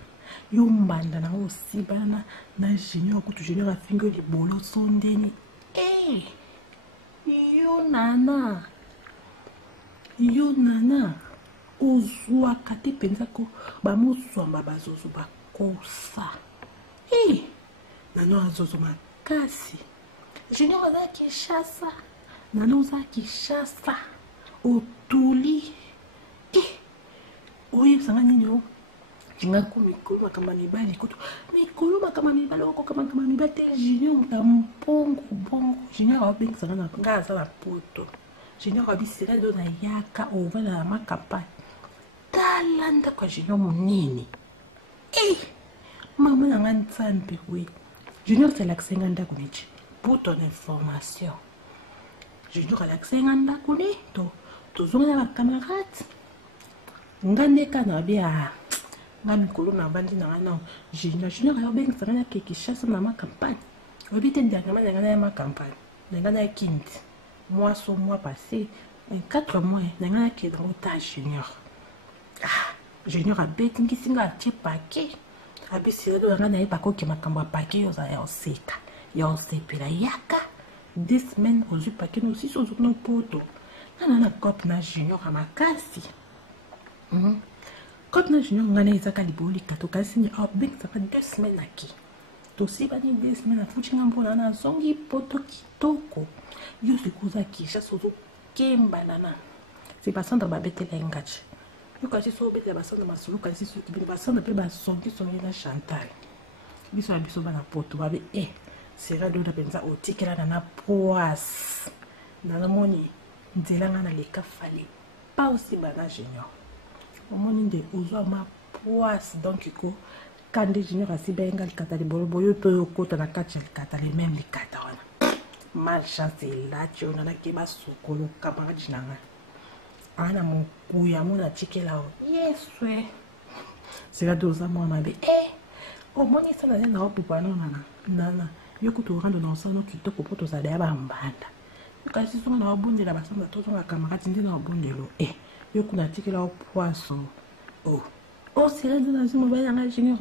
yo mbanda na aussi bana na junior kutu junior afingo libolo sondeni yo nana ozwa kati penza ko bamuswamba bazozo bakosa nano azozo makasi junior aza Kinshasa nano oza Kinshasa otuli oyebisanga nini o ngako mikolo makamba mibali koto mikolo makamba mibali oko makamba mibali te junior muta mpongo bongo junior abengisanga na nga aza na poto junior abisela do na yaka ova na makampani talanda kwa junior munini mama na nga nzambe we junior selaksenga ndako nichi pour ton information junior alaksenga ndako ni tozonga na bacamarade ngandeka na bia nga mikolo na bandi na ngana junior ayobengisanga na Kinshasa na makampani obite ndiakama na ngana ya makampani na ngana ya kindi mois passé 4 mois na ngana ke dans ta junior abeti ngisinga atie paquet abisira do ngana ipa ko ke makambo paquet yo za ya oseka ya osepela yaka 2 semaines ozu paquet no 6 ozu no poto na cop na junior amakasi cop na junior ngana izaka liboli kato kasi ni abek ça fait 2 semaines aki to si bani 2 semaines afuchi ngambona na zongi poto kitoko yo sikuza kisha sozo kemba nana c'est pas Sandra babetela engachi yo kasi so betela basanda masulu kasi so tibini basanda pe basongi songi na Chantal biso bana poto babe sera do da penza otikela na poas na moni nzela ngana leka fale pas aussi bana junior omoni nde ozwa ma poas donc ko kande junior asibenga likata libolo yo to yokota na kati likata les mêmes likata wana malchance elati ona na keba sokolo camarade nanga ana mokuya mona tikela yeswe sera doza mwana be omoni sana na opipa nana yo kutu rando na osano kitoko poto za ya bambanda kasi songa na obundela basamba toto na camarade ndina obundelo yo kuna tikela poisson sera doza zimo baya nga junior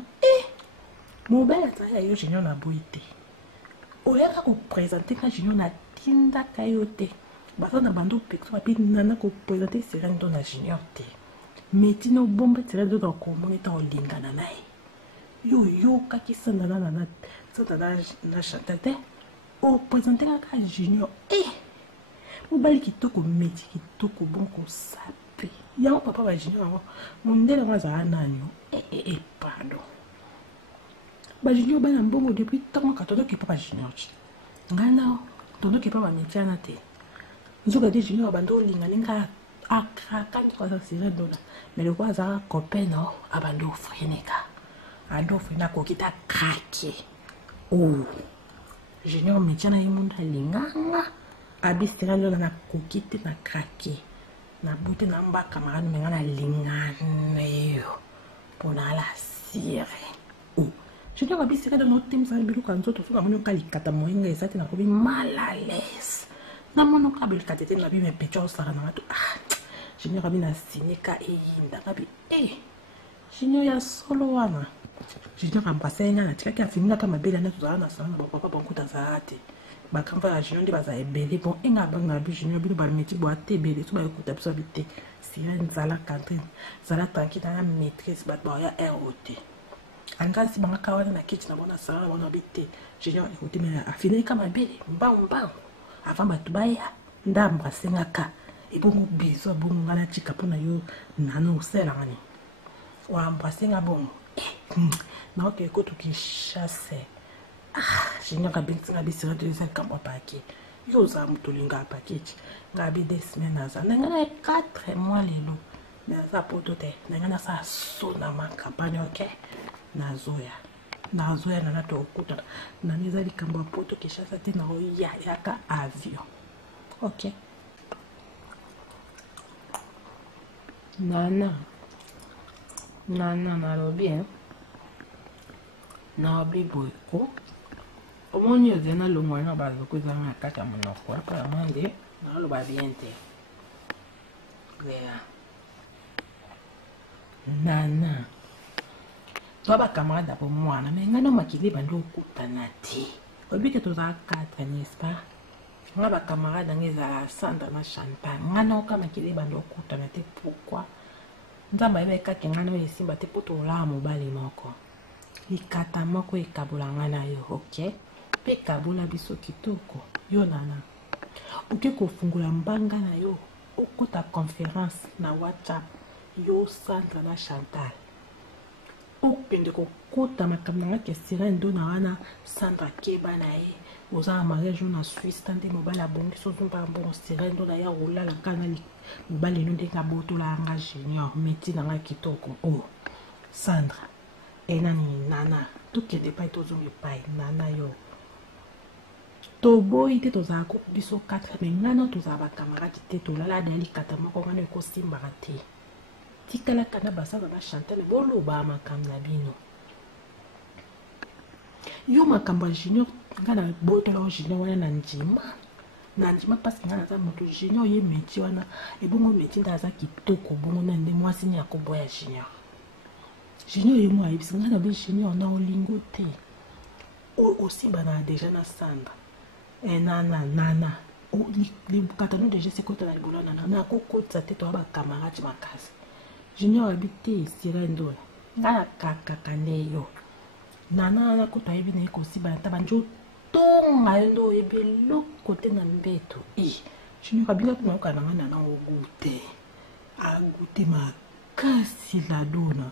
mobile ataya yo junior na boite oyaka ko présenter ka junior na tinda kayote basana bando pexo papi nana ko présenter serendo na junior te metino bombe serendo na ko monita olingana nae yo kakisana na Chantal te présenter ka junior mobile kitoko meti kitoko bonko sape yango papa ba junior mondela mwaza nani pardon ba junior bana mbongo depuis tant que todo ki papa junior ngana todo ki papa metiana te nzoka de junior bando linga ninga akaka kwa sa sira dola mais le quoi ça copain no abando freneka ando frena ko kita krake junior metiana imunda linganga abistira dola na kokite na krake na boute na mba camarade mengana lingana yo pona la sire junior abisira dans notre team ça bilu kan soto soka mono kali kata moinga ezati na kobi mal à l'aise na mono kabel katete na bi me pecho sara na to junior abi na sinika eyinda kabi Junior ya solo wana. Junior ambase nga na tika afinga kama bela na tuzana na sana papa banku tazate. Ba kampa ya Junior ndi baza ebele bon enga banga bi Junior bi ba meti bo atebele so ba ekuta biso bite. Sirène zala Catherine. Zala tranquille na maîtrise ba ba ya ROT. Anga si banga kawana na kitchen na bona sala bona bite. Junior ekuti me afina kama bele mbao. Avant batu baya ndamba sengaka. Ebongo biso bongo ngana chika pona yo nano usela ngani. Wa ambrasenga bongo. Na ok ekoto ki chasse. Junior kabinti ngabi sira de sa kamba paki. Yo za mutulinga package. Ngabi des semaines za. Ngana 4 mois lelo. Na za potote. Ngana sa sona ma campagne ok. Na zoya na to okuta. Na neza likamba poto ki chasse te na ya yaka avion. Ok. Nana nalobi nalobi boyko omoni ozena longwa na bazoko ezanga kaka monoko apparemment nde naloba bien te nana toa bacamarade apo mwana me nga na makili bandi okutana te oyebi ke tozala 4 n'est-ce pas nga bacamarade anga ezala Sandra na Chantal nga na oka makili bandi okutana te pourquoi nzamba ebe kaki nga na esimba te po tolaa mobali moko likata moko ekabola nga na yo ok pe kabola biso kitoko yo nana oke kofungola mbanga na yo okota conférence na WhatsApp yo Sandra na Chantal okende kokota makambo nanga ke Sirène do na wana Sandra keba na ye oza mariage na Suisse tande mobali abongi so zumba mbongo Sirène do na ya rolala kana mobali no ndenge abotola anga Junior meti nanga kitoko Sandra enani nana tokende pai tozongi pai nana yo toboyi te tozala ko biso 4 me ngana tozala bacamarade te tolala na likata moko ngana ekosimbaka te tikala kana basala na Chantal boloba makambo na bino yo makambo ya Junior ngana botola Junior wana na ndima parce que ngana za moto Junior ye métier wana ebongo métier ndaza kitoko bongo na nde mwasi ni akoboya Junior ye moi ebisi ngana bi Junior na olingo te aussi bana déjà na Sandra nana les katano déjà c'est côté la rigolo nana kokotsa te to ba camarade makasi Junior habité Sirène do ngana kaka ndeyo nana na kota yebi na ikosi bana tabanjo tonga ndo ebelo kote na mbeto Junior abila kuna kana nana ogute agute makasi la dona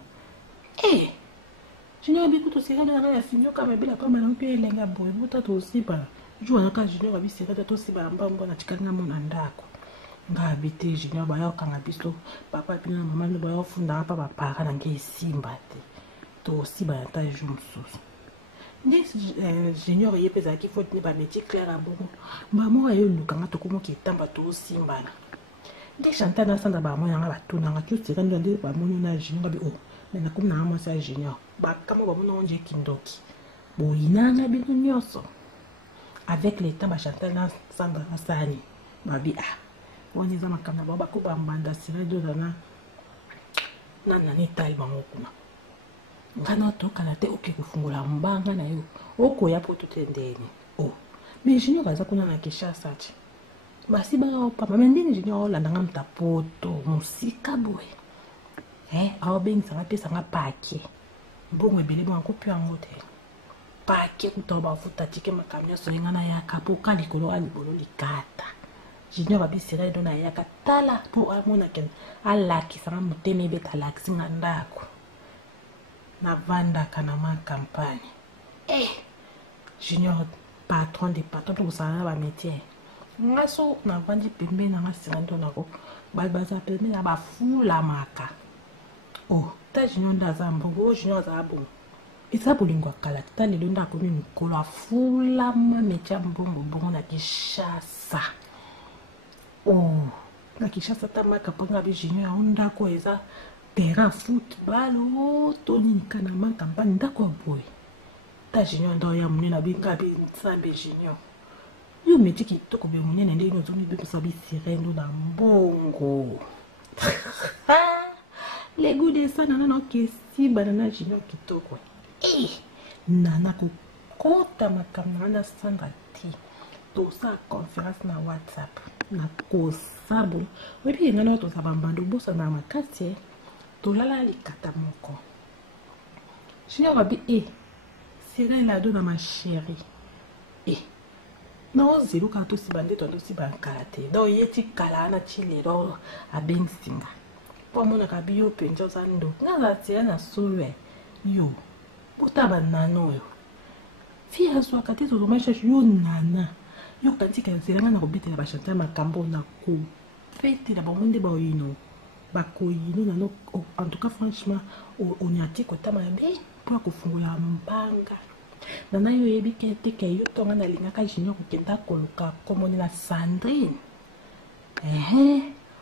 Junior abi kuto Sirène na ya finyo kama bila kama na mpe lenga boy buta to siba jua na ka Junior abi Sirène to siba mbamba na chikanga mona ndako nga habité Junior ba yokanga biso papa pina mama no ba yofunda pa ba para na ngesimba te to siba ta jumsusu ni Junior ye pesa ki faut ni ba métier clair a bongo maman ayo lukanga to komo ki tamba to simbana de Chantal na Sandra ba mo yanga ba tuna nga tu Sirène ndo ba mo na Junior bi na comme na mo sa Junior ba kama ba mo na onje kindoki bo inanga bi nyonso avec les temps ba Chantal na Sandra na sani ba bi wani za makamna ba ko ba mbanda Sirène do na ni tal bango kuna ngana to kana te oke kufungula mbanga na yo oko ya poto tendeni mais Junior baza kuna na Kinshasa ati basi ba pa mamendini Junior la ndanga mtapoto musika boy awo bengi sanga pesa nga pake mbongo ebele bango pi yango te pake kutoba futa tike makamyo so ngana ya kapoka likolo alibolo likata Junior abi Sirène do na ya katala po amona ken alaki sanga muteme beta laksi ngandako na vanda kanama campagne Junior patron de patron to sala ba métier ngaso na vandi pembe na Sirène do na ko baza pembe na ba fula maka ta Junior ndaza mbongo Junior za bongo isa bolingwa kala ta lelo ndako ni nkolo afula ma métier mbongo bongo na Kinshasa na Kinshasa ta maka panga bi Junior ndako eza terrain football toni kana maka campagne ndako boy ta Junior ndo ya munena binga bi nsambe Junior yo métier ki to ko be munena ndé no zoni bi so bi Sirène do na mbongo les goûts de ça nana no kesi banana junior kitoko nana ko kota makamna na Sandra ti to sa conférence na WhatsApp na ko sabo webi ngana to sa bambando bosa na makasi to lala likata moko junior babi sera la do na ma chérie non zelu ka to si bande to si bankalate do yeti kala na chile do abensinga po mona ka biyo penjo zando ngaza tia na sowe yo buta banano yo fia so akati to maisha yo nana yo kantika zela na robite na bachanta makambo na ko fete na bamunde ba yino ba ko yino na no en tout cas franchement on y a ti ko tamabe pour ko fungula mbanga nana yo yebi kete ke yo tonga na lingaka junior kokenda koluka komoni na Sandrine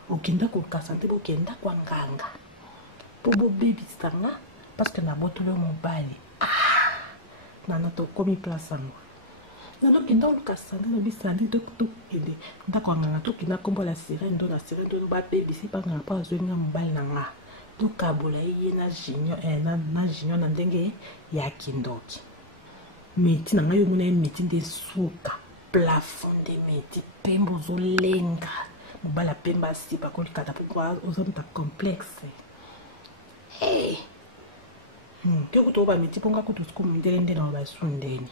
okenda koluka Sandrine okenda kwa nganga po bo baby stanga parce que na botolo mobali nana to komi place ango nana kenda koluka Sandrine bi Sandrine to kende nda kwa nganga to kenda kombo la sirène do ba baby si pa nganga pa zo nga mobali nanga to kabula ye na junior na junior na ndenge ya kindoki meti nanga yo mona meti de suka plafond de meti pembo zo lenga mobala pemba si pa kolikata pour ozomta complexe ke kuto ba meti ponga kuto siku mndende na ba sundeni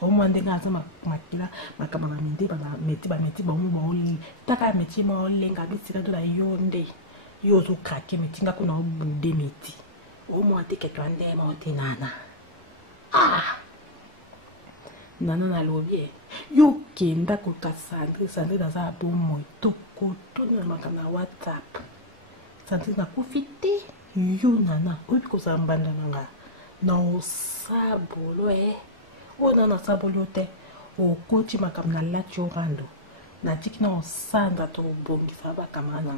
o mwande ngaza makila makama minde ba meti ba mu oli taka meti mo lenga bisika to la yonde yo zo krake meti nga kuna obude meti o mwate ke twande mo tenana nana na lobie yo kenda ko ka Sandrine na za bomo to ko to na makana WhatsApp Sandrine na kufite yo nana obi ko zambanda nanga na osabolo o nana sabolo te o koti makamna lati orando na tiki na osanda to bongisa ba kamana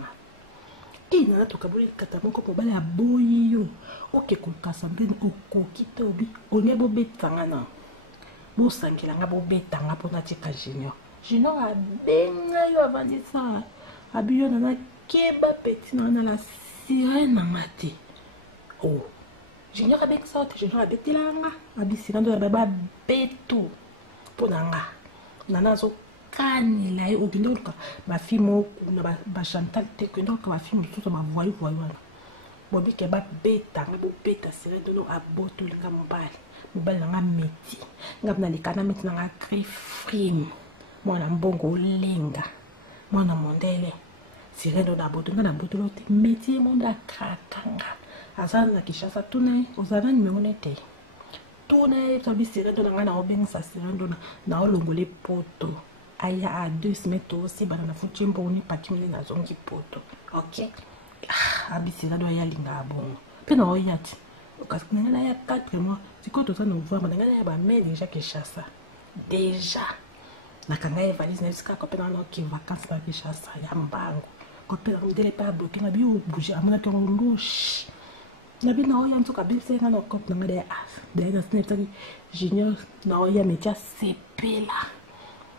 nana to kabuli kata moko po bala boyi yo oke ko ka Sandrine ko kito obi onye bo betanga na bo sangela nga bo betanga po na tika junior abenga yo avandisa abiyo nana keba petit na la sirène na mate junior abek sorte junior abetelanga abisika ndo ba betu po nanga nana zo kanila ye okende oluka bafi moko na bachantal te okende oluka bafi mosusu bavoyu wana bobike babetanga bobeta sirène dono abotolinga mobali nanga meti nga na lekana meti nanga grifrim mwana mbongo olenga mwana mondele sirène dono abotolinga na botolo te meti ye monde akrakanga aza na Kinshasa tuna ye ozala nimero nete tuna ye sabi sirène dono nga na obengisa sirène dono na olongole poto aya a 2 semaines aussi banana futi mboni pakimile na zongi poto ok abisira do ya linga bon pe na oyati parce que ngala ya 4 mois siko to ça novembre ngala ya ba mai déjà Kinshasa déjà na kanga ya valise na sika ko pe na ki vacances na Kinshasa ya mbango ko pe na ndele pa bloquer na bi o bouger amana to louche na bi na oya ntuka bi se na ko na ngala ya de na snap tani junior na oya metia sepela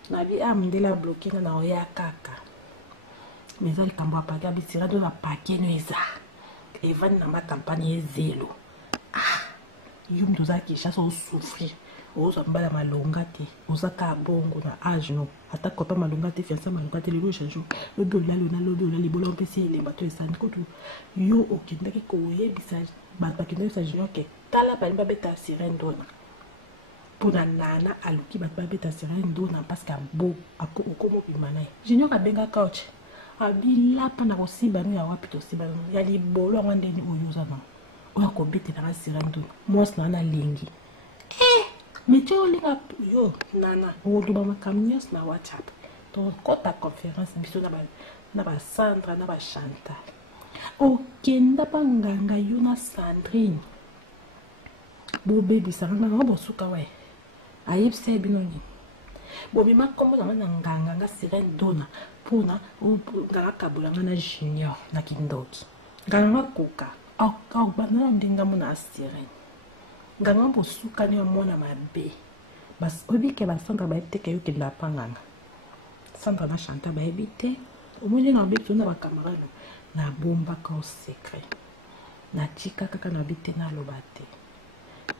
na bi amndela bloquer na oya kaka mais ça likambo apaka bisira do na pake no eza evan na ma campagne ezelo yum to za Kinshasa o souffrir o zo mbala malonga te o za ka bongo na age no ata ko pa malonga te fiança malonga te le chanjo le dola lo na lo dola li bolo mpesi le bato esani ko to yo okindaki ko yebisa ba bakindaki sa junior ke tala ba mba beta sirène dona pona nana aluki ba beta sirène dona parce que bo akomo bimana junior abenga coach abila pana kosiba no ya wapi to siba no ya libolo ngandeni oyoza no oya ko bete na sirène dona mos na lingi Meteo linga yo nana oduba makamias na WhatsApp to kota conférence biso na ba Sandra na ba Chantal okenda banganga yo na Sandrine bo baby saranga na bo suka we ayipse binoni bo bima kombo na nganga nga sirène dona pona nganga kabulanga na junior na kindoki nganga koka au bana ndinga mona sirène nganga mbo suka ni mona mabe bas obike ba Sandra ba ebite ke yoke la panganga Sandra na Chantal ba ebite omoni na beto na ba camarade nabombaka au secret natika kaka na bite naloba te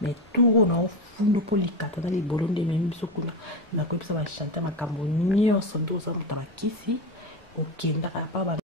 mais turo na ofundo mpo likata na libolo nde memi biso kuna nakoyebisa bachante makambo nyonso nde oza moto makisi okendaka pa